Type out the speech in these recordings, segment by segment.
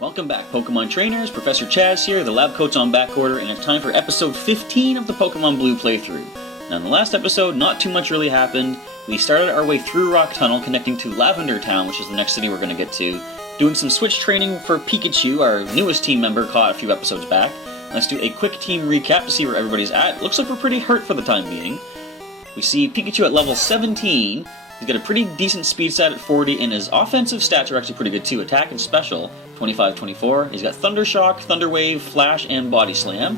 Welcome back, Pokemon trainers. Professor Chaz here. The lab coat's on back order, and it's time for episode 15 of the Pokemon Blue playthrough. Now, in the last episode, not too much really happened. We started our way through Rock Tunnel, connecting to Lavender Town, which is the next city we're going to get to, doing some switch training for Pikachu, our newest team member caught a few episodes back. Let's do a quick team recap to see where everybody's at. Looks like we're pretty hurt for the time being. We see Pikachu at level 17. He's got a pretty decent speed stat at 40, and his offensive stats are actually pretty good too. Attack and Special, 25-24. He's got Thunder Shock, Thunder Wave, Flash, and Body Slam.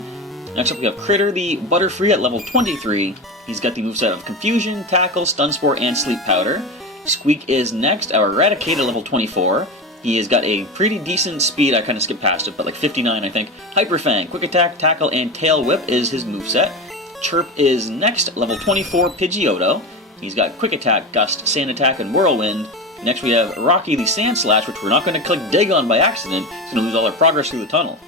Next up we have Critter the Butterfree at level 23. He's got the moveset of Confusion, Tackle, Stun Spore, and Sleep Powder. Squeak is next, our Eradicate at level 24. He has got a pretty decent speed, I kind of skipped past it, but like 59 I think. Hyper Fang, Quick Attack, Tackle, and Tail Whip is his moveset. Chirp is next, at level 24, Pidgeotto. He's got Quick Attack, Gust, Sand Attack, and Whirlwind. Next we have Rocky the Sand Slash, which we're not going to click Dig on by accident. It's going to lose all our progress through the tunnel.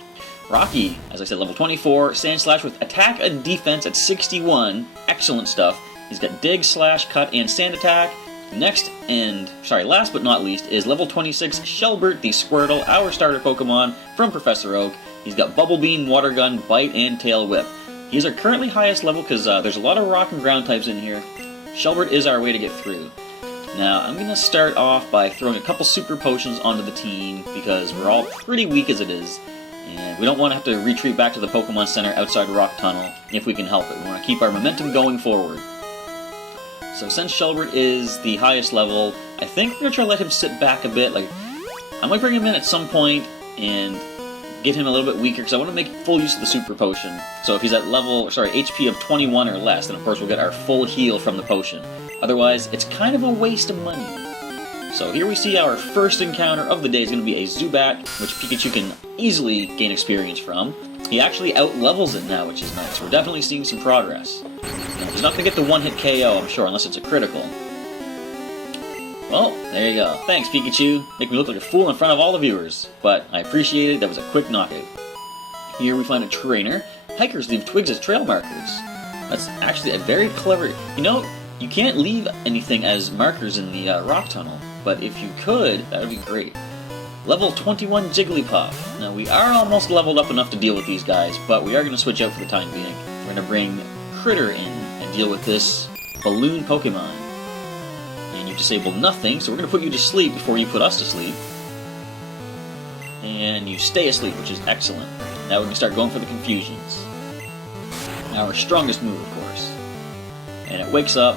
Rocky, as I said, level 24, Sand Slash with Attack and Defense at 61. Excellent stuff. He's got Dig, Slash, Cut, and Sand Attack. Next, last but not least, is level 26, Shelbert the Squirtle, our starter Pokemon from Professor Oak. He's got Bubble Beam, Water Gun, Bite, and Tail Whip. He's our currently highest level because there's a lot of rock and ground types in here. Shelbert is our way to get through. Now, I'm going to start off by throwing a couple super potions onto the team because we're all pretty weak as it is. And we don't want to have to retreat back to the Pokemon Center outside Rock Tunnel if we can help it. We want to keep our momentum going forward. So since Shelbert is the highest level, I think we're going to try to let him sit back a bit. I might bring him in at some point and get him a little bit weaker because I want to make full use of the super potion. So if he's at HP of 21 or less, then of course we'll get our full heal from the potion. Otherwise, it's kind of a waste of money. So here we see our first encounter of the day is going to be a Zubat, which Pikachu can easily gain experience from. He actually out-levels it now, which is nice. We're definitely seeing some progress. Now, he's not going to get the one-hit KO, I'm sure, unless it's a critical. Well, there you go. Thanks, Pikachu. Make me look like a fool in front of all the viewers. But I appreciate it. That was a quick knockout. Here we find a trainer. Hikers leave twigs as trail markers. That's actually a very clever... You know, you can't leave anything as markers in the rock tunnel. But if you could, that would be great. Level 21 Jigglypuff. Now, we are almost leveled up enough to deal with these guys, but we are going to switch out for the time being. We're going to bring Critter in and deal with this balloon Pokemon. And you disabled nothing, so we're going to put you to sleep before you put us to sleep. And you stay asleep, which is excellent. Now we can start going for the confusions. Our strongest move, of course. And it wakes up.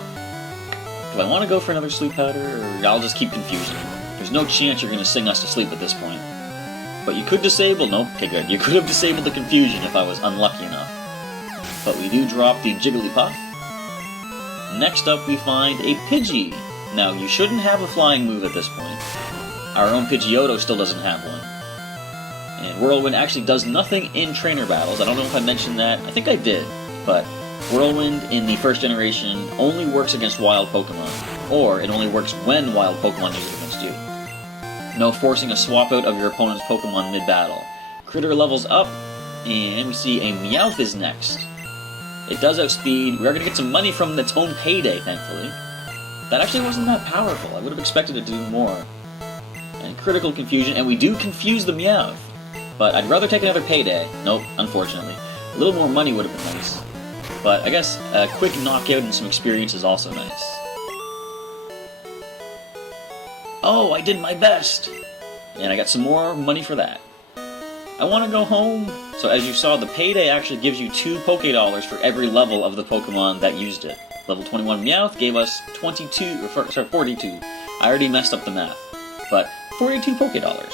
Do I want to go for another sleep powder, or I'll just keep confusing? There's no chance you're going to sing us to sleep at this point. But you could disable... No, okay, good. You could have disabled the confusion if I was unlucky enough. But we do drop the Jigglypuff. Next up, we find a Pidgey. Now, you shouldn't have a flying move at this point. Our own Pidgeotto still doesn't have one. And Whirlwind actually does nothing in trainer battles. I don't know if I mentioned that. I think I did. But Whirlwind in the first generation only works against wild Pokemon. Or it only works when wild Pokemon use it against you. No forcing a swap out of your opponent's Pokemon mid-battle. Critter levels up, and we see a Meowth is next. It does outspeed. We are going to get some money from its own payday, thankfully. That actually wasn't that powerful. I would have expected it to do more. And critical confusion, and we do confuse the Meowth. But I'd rather take another payday. Nope, unfortunately. A little more money would have been nice. But I guess a quick knockout and some experience is also nice. Oh, I did my best! And I got some more money for that. I want to go home. So as you saw, the payday actually gives you 2 Pokédollars for every level of the Pokemon that used it. Level 21 Meowth gave us 42. I already messed up the math. But 42 Pokédollars.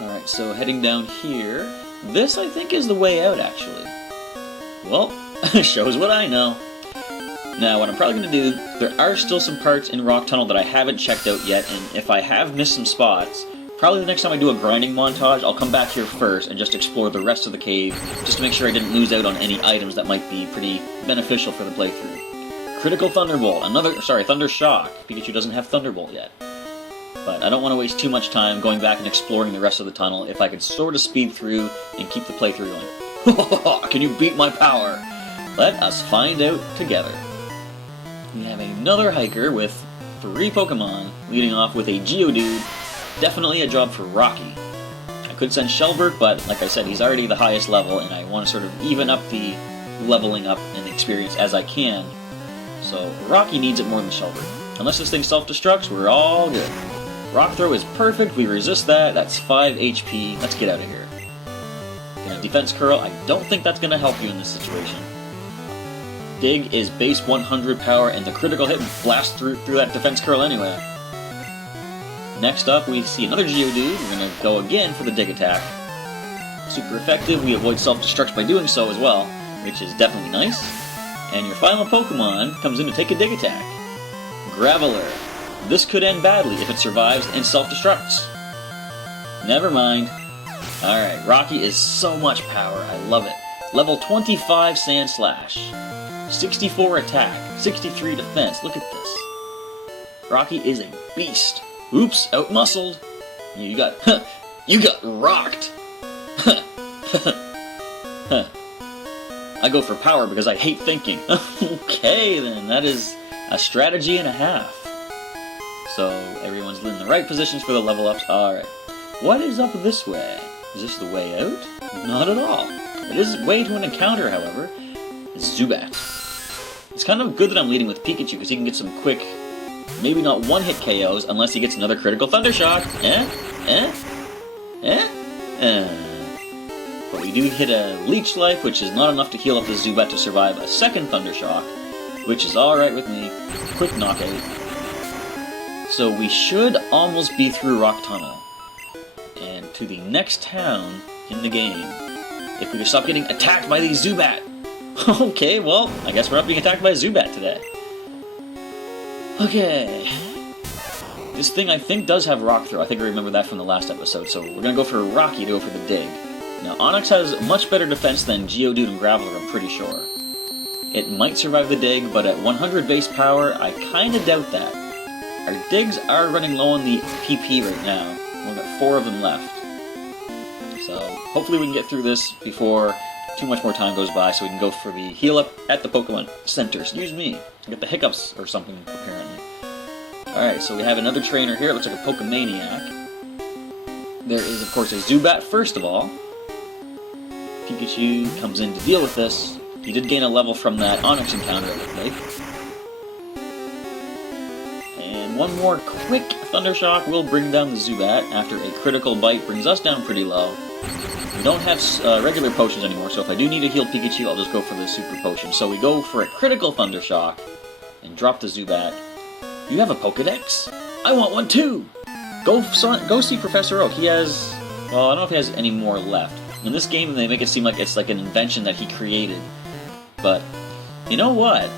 Alright, so heading down here. This, I think, is the way out, actually. Well, shows what I know. Now, what I'm probably going to do, there are still some parts in Rock Tunnel that I haven't checked out yet, and if I have missed some spots, probably the next time I do a grinding montage, I'll come back here first and just explore the rest of the cave, just to make sure I didn't lose out on any items that might be pretty beneficial for the playthrough. Critical Thunderbolt, Thunder Shock. Pikachu doesn't have Thunderbolt yet. But I don't want to waste too much time going back and exploring the rest of the tunnel if I could sort of speed through and keep the playthrough going. Can you beat my power? Let us find out together. We have another hiker with 3 Pokemon, leading off with a Geodude. Definitely a job for Rocky. could send Shelbert, but like I said, he's already the highest level, and I want to sort of even up the leveling up and experience as I can. So Rocky needs it more than Shelbert. Unless this thing self-destructs, we're all good. Rock Throw is perfect, we resist that, that's 5 HP, let's get out of here. Gonna Defense Curl, I don't think that's gonna help you in this situation. Dig is base 100 power, and the critical hit blasts through that Defense Curl anyway. Next up, we see another Geodude. We're going to go again for the Dig attack. Super effective. We avoid self-destruct by doing so as well, which is definitely nice. And your final Pokemon comes in to take a Dig attack. Graveler. This could end badly if it survives and self-destructs. Never mind. Alright, Rocky is so much power. I love it. Level 25 Sand Slash. 64 attack. 63 defense. Look at this. Rocky is a beast. Oops, outmuscled. You got rocked. I go for power because I hate thinking. Okay, then, that is a strategy and a half. So, everyone's in the right positions for the level ups. Alright. What is up this way? Is this the way out? Not at all. It is way to an encounter, however. It's Zubat. It's kind of good that I'm leading with Pikachu because he can get some quick, maybe not one-hit KOs unless he gets another critical Thunder Shock. But we do hit a Leech Life, which is not enough to heal up the Zubat to survive a second Thunder Shock, which is alright with me. Quick knockout. So we should almost be through Rock Tunnel. And to the next town in the game. If we could stop getting attacked by these Zubat. Okay, well, I guess we're not being attacked by a Zubat today. Okay. This thing I think does have Rock Throw. I think I remember that from the last episode. So we're going to go for Rocky to go for the Dig. Now, Onix has much better defense than Geodude and Graveler, I'm pretty sure. It might survive the Dig, but at 100 base power, I kind of doubt that. Our Digs are running low on the PP right now. We've got 4 of them left. So hopefully we can get through this before too much more time goes by so we can go for the heal up at the Pokemon Center. Excuse me. I got the hiccups or something, apparently. Alright, so we have another trainer here. It looks like a Pokemaniac. There is, of course, a Zubat, first of all. Pikachu comes in to deal with this. He did gain a level from that Onix encounter, it looked like. And one more quick Thunder Shock will bring down the Zubat after a critical bite brings us down pretty low. We don't have regular potions anymore, so if I do need to heal Pikachu, I'll just go for the Super Potion. So we go for a critical Thunder Shock and drop the Zubat. You have a Pokedex? I want one too! Go see Professor Oak. He has... well, I don't know if he has any more left. In this game, they make it seem like it's like an invention that he created. But, you know what?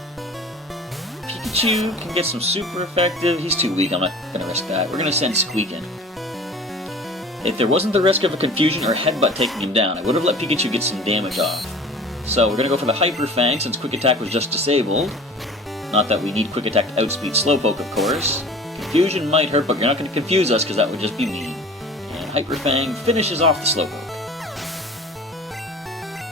Pikachu can get some super effective. He's too weak, I'm not going to risk that. We're going to send Squeak in. If there wasn't the risk of a confusion or headbutt taking him down, I would have let Pikachu get some damage off. So we're going to go for the Hyper Fang since Quick Attack was just disabled. Not that we need Quick Attack to outspeed Slowpoke, of course. Confusion might hurt, but you're not going to confuse us because that would just be mean. And Hyper Fang finishes off the Slowpoke.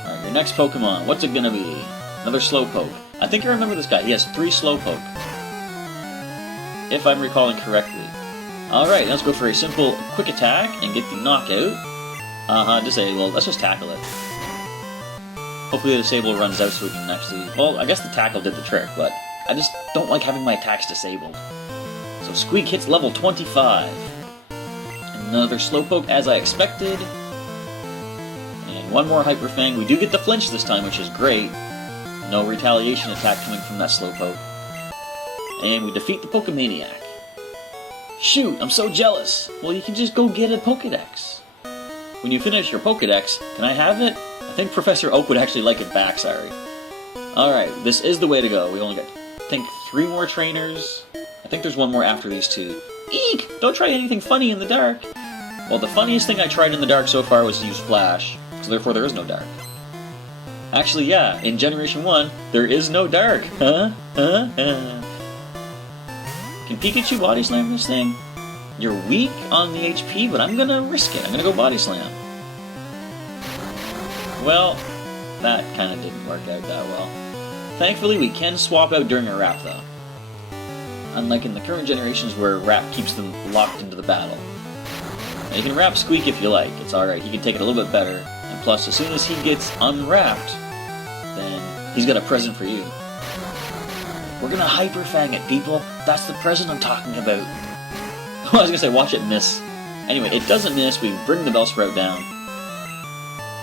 Alright, your next Pokemon, what's it going to be? Another Slowpoke. I think I remember this guy. He has 3 Slowpoke. If I'm recalling correctly. Alright, let's go for a simple Quick Attack and get the knockout. Disable. Let's just tackle it. Hopefully the Disable runs out so we can actually... well, I guess the tackle did the trick, but I just don't like having my attacks disabled. So Squeak hits level 25. Another Slowpoke as I expected. And one more Hyper Fang. We do get the flinch this time, which is great. No retaliation attack coming from that Slowpoke. And we defeat the Pokemaniac. Shoot, I'm so jealous. Well, you can just go get a Pokedex. When you finish your Pokedex, can I have it? I think Professor Oak would actually like it back, sorry. Alright, this is the way to go. We only got, I think, 3 more trainers. I think there's one more after these 2. Eek! Don't try anything funny in the dark. Well, the funniest thing I tried in the dark so far was to use Flash, so therefore there is no dark. Actually, yeah, in Generation 1, there is no dark. Can Pikachu Body Slam this thing? You're weak on the HP, but I'm gonna risk it. I'm gonna go Body Slam. Well, that kind of didn't work out that well. Thankfully, we can swap out during a wrap, though. Unlike in the current generations where wrap keeps them locked into the battle. Now you can wrap Squeak if you like, it's alright, he can take it a little bit better. And plus, as soon as he gets unwrapped, then he's got a present for you. We're gonna Hyper Fang it, people. That's the present I'm talking about. I was gonna say, watch it miss. Anyway, it doesn't miss, we bring the Bellsprout down.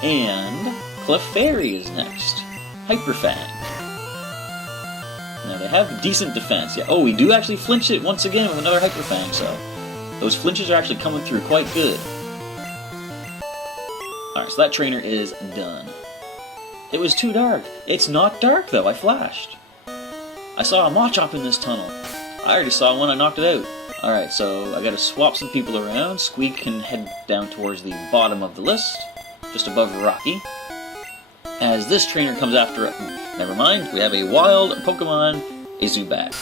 And Clefairy is next. Hyper Fang. Now they have decent defense. Yeah. Oh, we do actually flinch it once again with another Hyper Fang, so those flinches are actually coming through quite good. Alright, so that trainer is done. It was too dark. It's not dark though, I flashed. I saw a Machop in this tunnel. I already saw one, I knocked it out. Alright, so I gotta swap some people around. Squeak can head down towards the bottom of the list, just above Rocky. As this trainer comes after... Never mind, we have a wild Pokemon, a Zubat.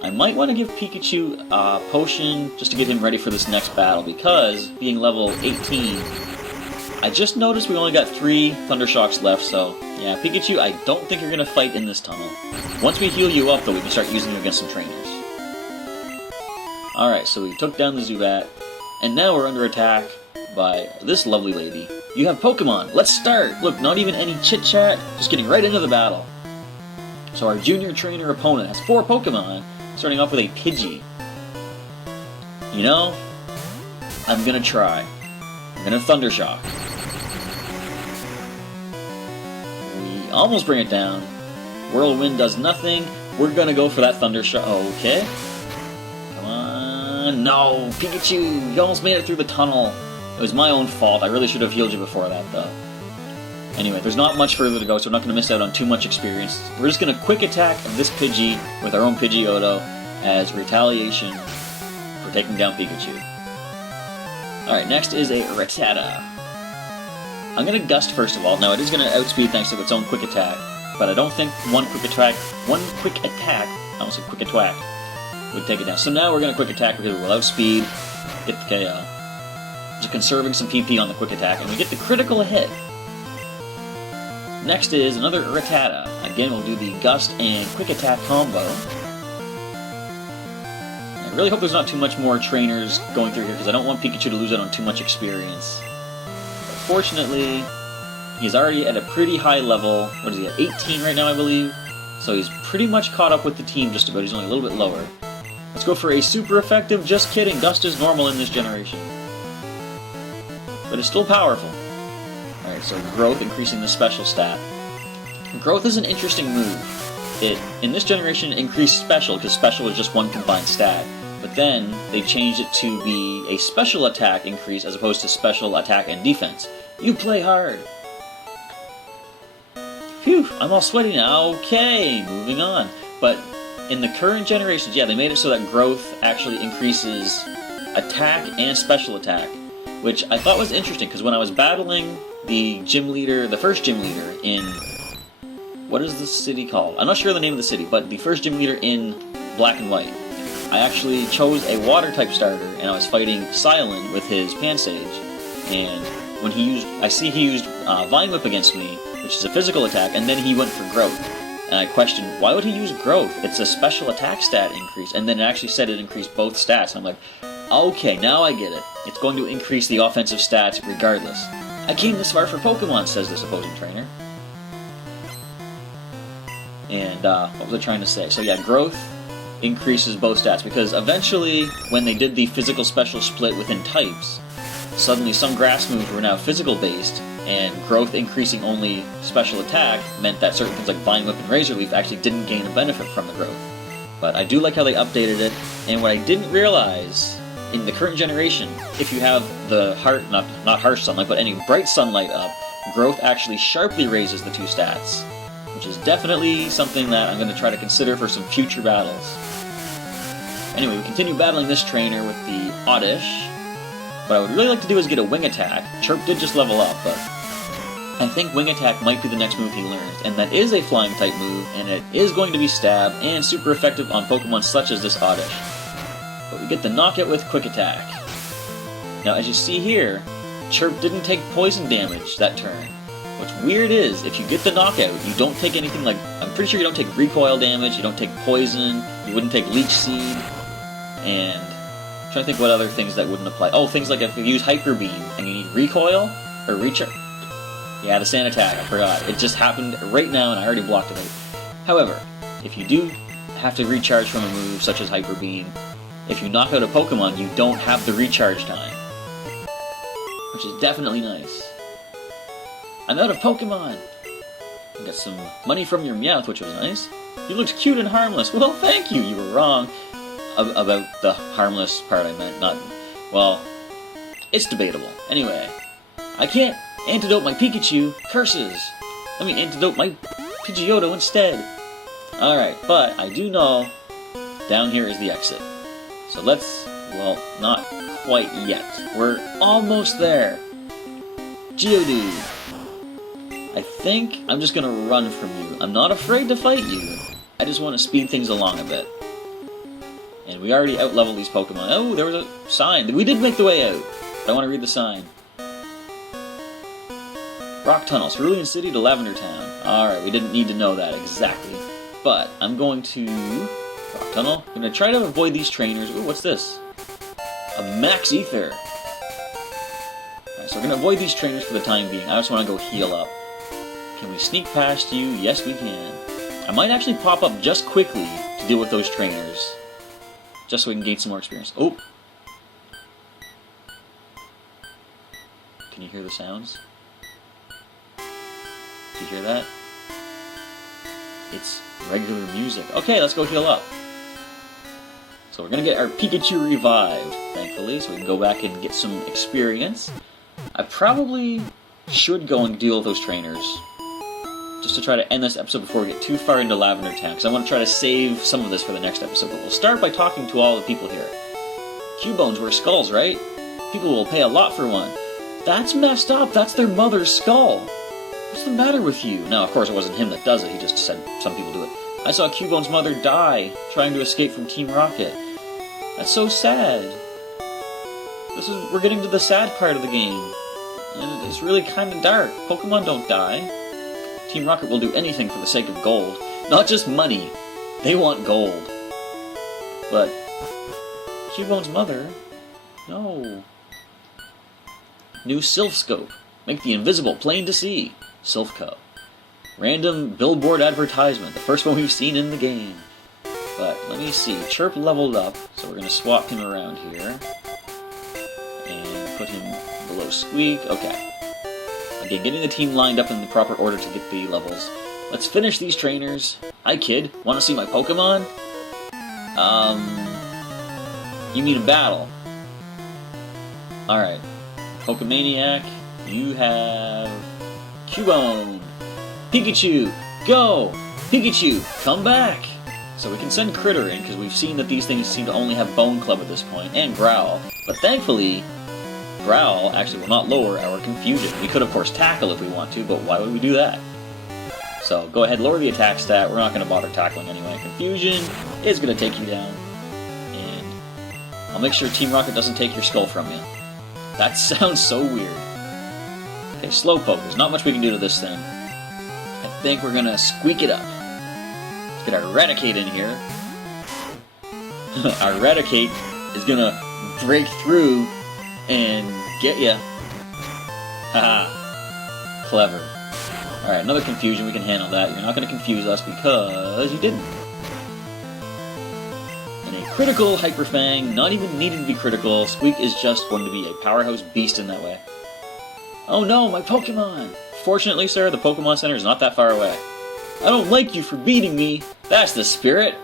I might want to give Pikachu a potion just to get him ready for this next battle, because, being level 18, I just noticed we only got 3 Thundershocks left, so yeah, Pikachu, I don't think you're going to fight in this tunnel. Once we heal you up, though, we can start using you against some trainers. Alright, so we took down the Zubat, and now we're under attack by this lovely lady. You have Pokemon, let's start! Look, not even any chit-chat, just getting right into the battle. So our junior trainer opponent has 4 Pokemon, starting off with a Pidgey. You know, I'm gonna try. I'm gonna Thundershock. We almost bring it down. Whirlwind does nothing. We're gonna go for that Thundershock. Okay. Come on. No! Pikachu! You almost made it through the tunnel. It was my own fault. I really should have healed you before that, though. Anyway, there's not much further to go, so we're not going to miss out on too much experience. We're just going to quick attack this Pidgey with our own Pidgeotto as retaliation for taking down Pikachu. Alright, next is a Rattata. I'm going to Gust first of all. Now, it is going to outspeed thanks to its own quick attack, but I don't think one quick attack, I almost said quick attack, would take it down. So now we're going to quick attack because we'll outspeed, get the KO. Just conserving some PP on the quick attack, and we get the critical hit. Next is another Rattata. Again, we'll do the Gust and quick attack combo. I really hope there's not too much more trainers going through here, because I don't want Pikachu to lose out on too much experience. But fortunately, he's already at a pretty high level. What is he, at 18 right now, I believe? So he's pretty much caught up with the team just about. He's only a little bit lower. Let's go for a super effective, just kidding, Gust is normal in this generation. But it's still powerful. Alright, so Growth, increasing the special stat. Growth is an interesting move. It, in this generation, increased special, because special is just one combined stat. But then, they changed it to be a special attack increase as opposed to special attack and defense. You play hard! Phew, I'm all sweaty now. Okay, moving on. But in the current generations, yeah, they made it so that Growth actually increases attack and special attack, which I thought was interesting, because when I was battling the gym leader, the first gym leader in... What is the city called? I'm not sure the name of the city, but the first gym leader in Black and White, I actually chose a water-type starter, and I was fighting Silent with his Pansage, and when he used... I see he used Vine Whip against me, which is a physical attack, and then he went for Growth. And I questioned, why would he use Growth? It's a special attack stat increase, and then it actually said it increased both stats, and I'm like, okay, now I get it. It's going to increase the offensive stats regardless. I came this far for Pokemon, says this opposing trainer. And, what was I trying to say? So yeah, Growth increases both stats, because eventually, when they did the physical special split within types, suddenly some grass moves were now physical-based, and Growth increasing only special attack meant that certain things like Vine Whip and Razor Leaf actually didn't gain a benefit from the Growth. But I do like how they updated it, and what I didn't realize... in the current generation, if you have the not harsh sunlight, but any bright sunlight up, Growth actually sharply raises the 2 stats, which is definitely something that I'm going to try to consider for some future battles. Anyway, we continue battling this trainer with the Oddish. What I would really like to do is get a Wing Attack. Chirp did just level up, but I think Wing Attack might be the next move he learns, and that is a flying type move, and it is going to be Stab, and super effective on Pokemon such as this Oddish. But we get the knockout with Quick Attack. Now, as you see here, Chirp didn't take poison damage that turn. What's weird is, if you get the knockout, you don't take anything like... I'm pretty sure you don't take recoil damage, you don't take poison, you wouldn't take Leech Seed, and I'm trying to think what other things that wouldn't apply. Oh, things like if you use Hyper Beam and you need recoil or recharge. Yeah, the sand attack, I forgot. It just happened right now and I already blocked it out. However, if you do have to recharge from a move such as Hyper Beam, if you knock out a Pokemon, you don't have the recharge time. Which is definitely nice. I'm out of Pokemon! I got some money from your Meowth, which was nice. You looked cute and harmless. Well, thank you! You were wrong about the harmless part I meant, not... Well, it's debatable. Anyway, I can't antidote my Pikachu. Curses! Let me antidote my Pidgeotto instead. Alright, but I do know down here is the exit. So let's... well, not quite yet. We're almost there. Geodude. I think I'm just gonna run from you. I'm not afraid to fight you. I just want to speed things along a bit. And we already out-leveled these Pokemon. Oh, there was a sign. We did make the way out. But I want to read the sign. Rock Tunnel, Cerulean City to Lavender Town. Alright, we didn't need to know that exactly. But I'm going to... Rock Tunnel. I'm going to try to avoid these trainers. Ooh, what's this? A Max Ether. Alright, so we're going to avoid these trainers for the time being. I just want to go heal up. Can we sneak past you? Yes, we can. I might actually pop up just quickly to deal with those trainers. Just so we can gain some more experience. Oh! Can you hear the sounds? Do you hear that? It's regular music. Okay, let's go heal up. So we're gonna get our Pikachu revived, thankfully, so we can go back and get some experience. I probably should go and deal with those trainers. Just to try to end this episode before we get too far into Lavender Town, because I want to try to save some of this for the next episode. But we'll start by talking to all the people here. Cubones wear skulls, right? People will pay a lot for one. That's messed up. That's their mother's skull. What's the matter with you? Now, of course, it wasn't him that does it. He just said some people do it. I saw Cubone's mother die trying to escape from Team Rocket. That's so sad. We're getting to the sad part of the game. And it's really kind of dark. Pokemon don't die. Team Rocket will do anything for the sake of gold. Not just money. They want gold. But Cubone's mother? No. New Sylph Scope. Make the invisible plain to see. Sylph Co. Random billboard advertisement. The first one we've seen in the game. But let me see. Chirp leveled up, so we're going to swap him around here. And put him below Squeak. Okay. Again, getting the team lined up in the proper order to get the levels. Let's finish these trainers. Hi, kid. Want to see my Pokemon? You mean a battle? Alright. Pokemaniac, you have... Cubone! Pikachu, go! Pikachu, come back! So we can send Critter in, because we've seen that these things seem to only have Bone Club at this point, and Growl. But thankfully... Growl actually will not lower our confusion. We could, of course, tackle if we want to, but why would we do that? So, go ahead, lower the attack stat. We're not going to bother tackling anyway. Confusion is going to take you down. And I'll make sure Team Rocket doesn't take your skull from you. That sounds so weird. Okay, Slowpoke. There's not much we can do to this thing. I think we're going to squeak it up. Let's get our Eradicate in here. Our Eradicate is going to break through and get ya. Haha. Clever. Alright, another confusion. We can handle that. You're not going to confuse us because you didn't. And a critical Hyper Fang, not even needing to be critical. Squeak is just going to be a powerhouse beast in that way. Oh no, my Pokemon! Fortunately, sir, the Pokemon Center is not that far away. I don't like you for beating me. That's the spirit.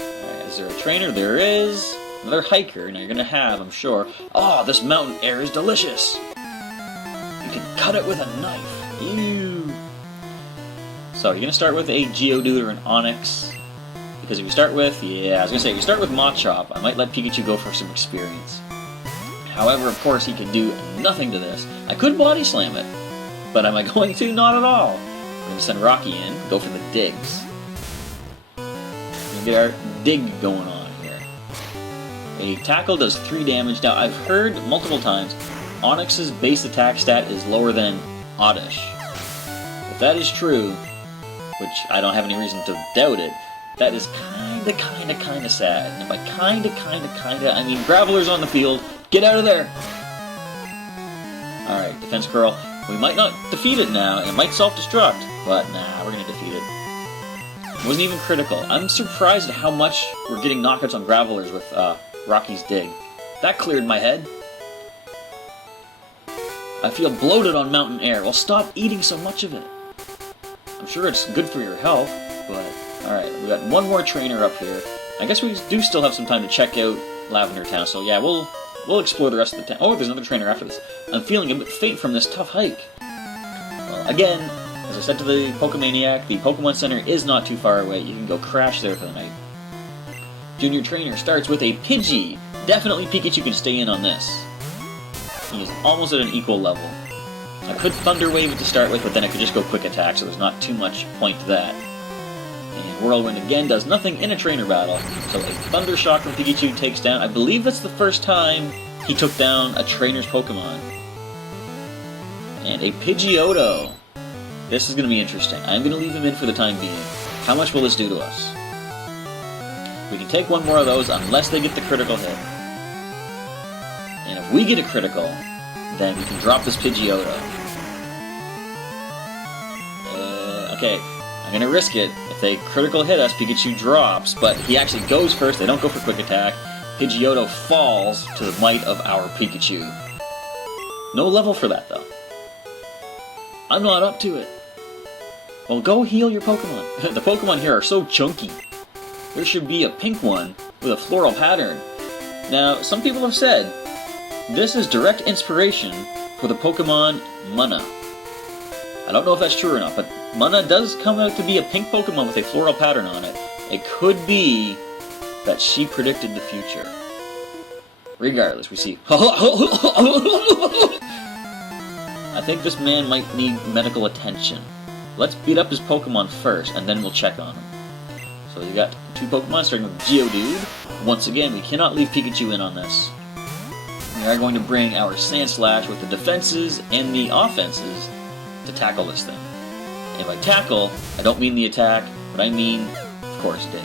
Alright, is there a trainer? There is. Another hiker, now you're gonna have, I'm sure. Oh, this mountain air is delicious! You can cut it with a knife. Ew! So, you're gonna start with a Geodude or an Onix. Because if you start with, yeah, I was gonna say, if you start with Machop, I might let Pikachu go for some experience. However, of course, he can do nothing to this. I could Body Slam it. But am I going to? Not at all. We're gonna send Rocky in, go for the digs. We're gonna get our dig going on. A tackle does 3 damage. Now, I've heard multiple times Onix's base attack stat is lower than Oddish. If that is true, which I don't have any reason to doubt it, that is kind kinda sad. And by kinda, I mean Graveler's on the field. Get out of there! Alright, Defense Curl. We might not defeat it now, and it might self-destruct, but nah, we're gonna defeat it. It wasn't even critical. I'm surprised at how much we're getting knockouts on Gravelers with Rocky's Dig. That cleared my head. I feel bloated on mountain air. Well, stop eating so much of it. I'm sure it's good for your health, but... Alright, we got one more trainer up here. I guess we do still have some time to check out Lavender Town, so yeah, we'll explore the rest of the town. Oh, there's another trainer after this. I'm feeling a bit faint from this tough hike. Well, again, as I said to the Pokemaniac, the Pokemon Center is not too far away. You can go crash there for the night. Junior Trainer starts with a Pidgey. Definitely Pikachu can stay in on this. He is almost at an equal level. I could Thunder Wave to start with, but then I could just go Quick Attack, so there's not too much point to that. And Whirlwind again does nothing in a trainer battle, so a Thunder Shock from Pikachu takes down... I believe that's the first time he took down a trainer's Pokemon. And a Pidgeotto. This is going to be interesting. I'm going to leave him in for the time being. How much will this do to us? We can take one more of those unless they get the critical hit. And if we get a critical, then we can drop this Pidgeotto. Okay, I'm gonna risk it. If they critical hit us, Pikachu drops, but he actually goes first. They don't go for Quick Attack. Pidgeotto falls to the might of our Pikachu. No level for that, though. I'm not up to it. Well, go heal your Pokemon. The Pokemon here are so chunky. There should be a pink one with a floral pattern. Now, some people have said this is direct inspiration for the Pokemon Munna. I don't know if that's true or not, but Munna does come out to be a pink Pokemon with a floral pattern on it. It could be that she predicted the future. Regardless, we see... I think this man might need medical attention. Let's beat up his Pokemon first, and then we'll check on him. So you got two Pokemon, starting with Geodude. Once again, we cannot leave Pikachu in on this. We are going to bring our Sandslash with the defenses and the offenses to tackle this thing. And by tackle, I don't mean the attack, but I mean, of course, dig.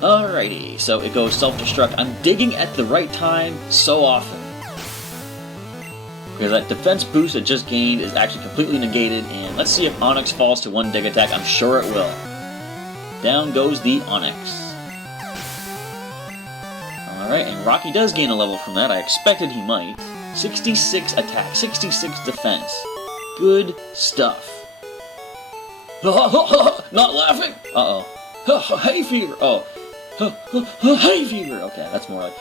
Alrighty, so it goes self-destruct. I'm digging at the right time so often. Because that defense boost it just gained is actually completely negated, and let's see if Onix falls to one dig attack. I'm sure it will. Down goes the Onix. Alright, and Rocky does gain a level from that. I expected he might. 66 attack, 66 defense. Good stuff. Not laughing! Uh-oh. Hay fever! Oh. Hay fever! Okay, that's more like...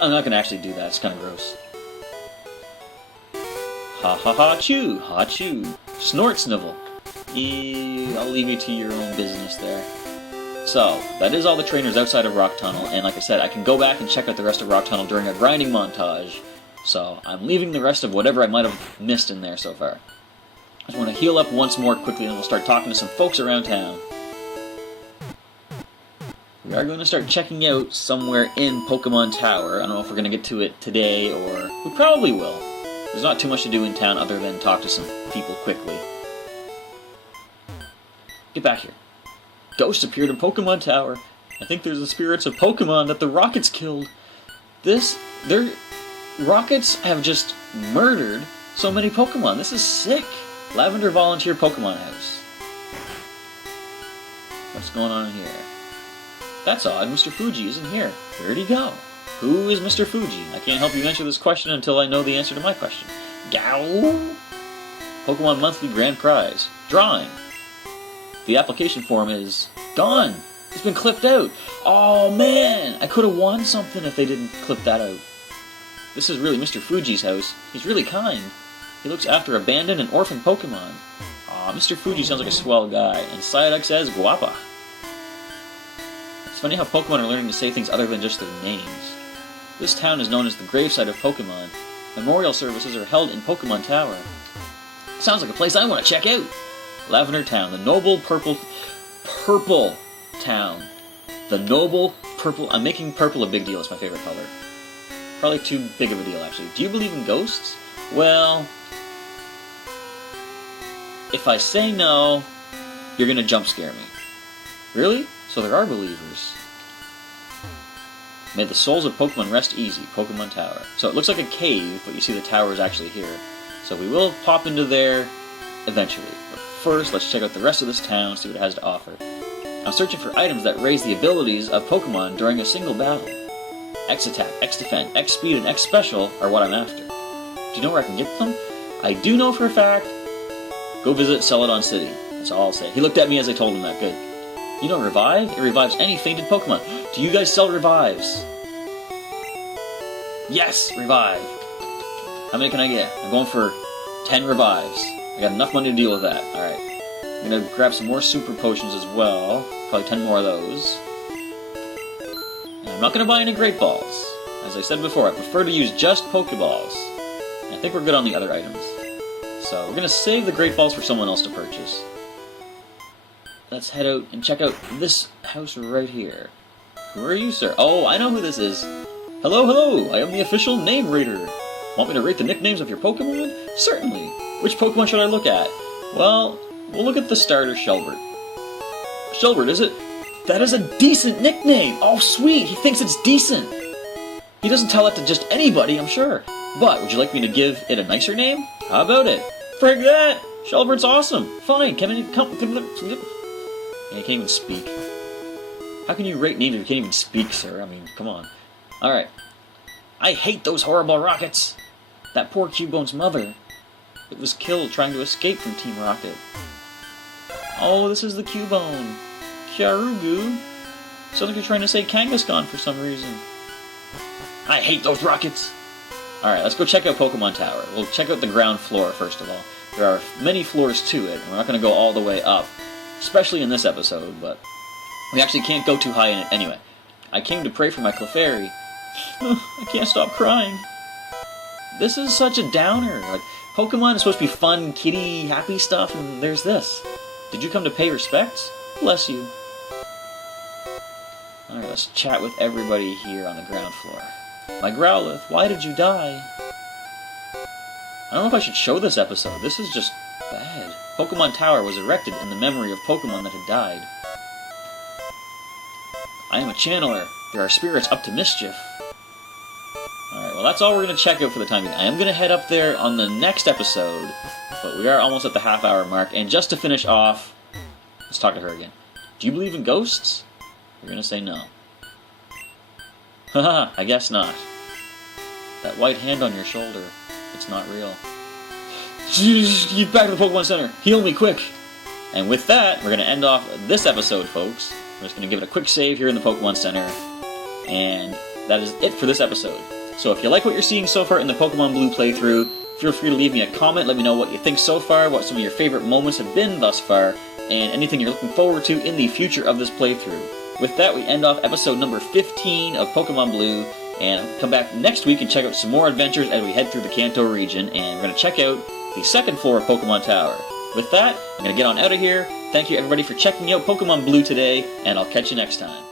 I'm not gonna actually do that, it's kinda gross. Ha-ha-ha-chew! Ha-chew! Snort Snivel. I'll leave you to your own business there. So, that is all the trainers outside of Rock Tunnel, and like I said, I can go back and check out the rest of Rock Tunnel during a grinding montage. So, I'm leaving the rest of whatever I might have missed in there so far. I just want to heal up once more quickly, and we'll start talking to some folks around town. We are going to start checking out somewhere in Pokemon Tower. I don't know if we're going to get to it today, or... we probably will. There's not too much to do in town other than talk to some people quickly. Get back here. Ghosts appeared in Pokemon Tower. I think there's the spirits of Pokemon that the Rockets killed. Their Rockets have just murdered so many Pokemon. This is sick. Lavender Volunteer Pokemon House. What's going on here? That's odd. Mr. Fuji isn't here. Where'd he go? Who is Mr. Fuji? I can't help you answer this question until I know the answer to my question. Gow! Pokemon Monthly Grand Prize. Drawing. The application form is gone. It's been clipped out. Oh man! I could have won something if they didn't clip that out. This is really Mr. Fuji's house. He's really kind. He looks after abandoned and orphaned Pokemon. Aw, Mr. Fuji sounds like a swell guy. And Psyduck says, guapa. It's funny how Pokemon are learning to say things other than just their names. This town is known as the gravesite of Pokemon. Memorial services are held in Pokemon Tower. Sounds like a place I want to check out. Lavender Town, the noble purple town. The noble purple... I'm making purple a big deal. It's my favorite color. Probably too big of a deal, actually. Do you believe in ghosts? Well... if I say no, you're gonna jump scare me. Really? So there are believers. May the souls of Pokemon rest easy, Pokemon Tower. So it looks like a cave, but you see the tower is actually here. So we will pop into there eventually. But first, let's check out the rest of this town, see what it has to offer. I'm searching for items that raise the abilities of Pokemon during a single battle. X Attack, X Defend, X Speed, and X Special are what I'm after. Do you know where I can get them? I do know for a fact. Go visit Celadon City. That's all I'll say. He looked at me as I told him that. Good. You know Revive? It revives any fainted Pokemon. Do you guys sell Revives? Yes! Revive! How many can I get? I'm going for 10 Revives. I got enough money to deal with that. Alright. I'm gonna grab some more Super Potions as well. Probably 10 more of those. And I'm not gonna buy any Great Balls. As I said before, I prefer to use just Pokeballs. And I think we're good on the other items. So we're gonna save the Great Balls for someone else to purchase. Let's head out and check out this house right here. Who are you, sir? Oh, I know who this is. Hello, hello! I am the official name rater. Want me to rate the nicknames of your Pokemon? Certainly. Which Pokemon should I look at? Well, we'll look at the starter, Shelbert. Shelbert, is it? That is a decent nickname! Oh, sweet! He thinks it's decent! He doesn't tell it to just anybody, I'm sure. But, would you like me to give it a nicer name? How about it? Frig that! Shelbert's awesome! Fine, come. Yeah, he can't even speak. How can you rate names if you can't even speak, sir? I mean, come on. Alright. I hate those horrible rockets! That poor Cubone's mother. It was killed trying to escape from Team Rocket. Oh, this is the Cubone. Kyarugu. Sounds like you're trying to say Kangaskhan for some reason. I hate those rockets! Alright, let's go check out Pokemon Tower. We'll check out the ground floor first of all. There are many floors to it, and we're not going to go all the way up. Especially in this episode, but we actually can't go too high in it anyway. I came to pray for my Clefairy. I can't stop crying. This is such a downer. Like, Pokemon is supposed to be fun, kitty, happy stuff, and there's this. Did you come to pay respects? Bless you. Alright, let's chat with everybody here on the ground floor. My Growlithe, why did you die? I don't know if I should show this episode. This is just bad. Pokemon Tower was erected in the memory of Pokemon that had died. I am a channeler. There are spirits up to mischief. Alright, well that's all we're going to check out for the time being. I am going to head up there on the next episode, but we are almost at the half-hour mark. And just to finish off, let's talk to her again. Do you believe in ghosts? You're going to say no. Haha, I guess not. That white hand on your shoulder, it's not real. Get back to the Pokemon Center. Heal me quick. And with that, we're going to end off this episode, folks. We're just going to give it a quick save here in the Pokemon Center. And that is it for this episode. So if you like what you're seeing so far in the Pokemon Blue playthrough, feel free to leave me a comment. Let me know what you think so far, what some of your favorite moments have been thus far, and anything you're looking forward to in the future of this playthrough. With that, we end off episode number 15 of Pokemon Blue. And come back next week and check out some more adventures as we head through the Kanto region. And we're going to check out the second floor of Pokemon Tower. With that, I'm going to get on out of here. Thank you everybody for checking out Pokemon Blue today, and I'll catch you next time.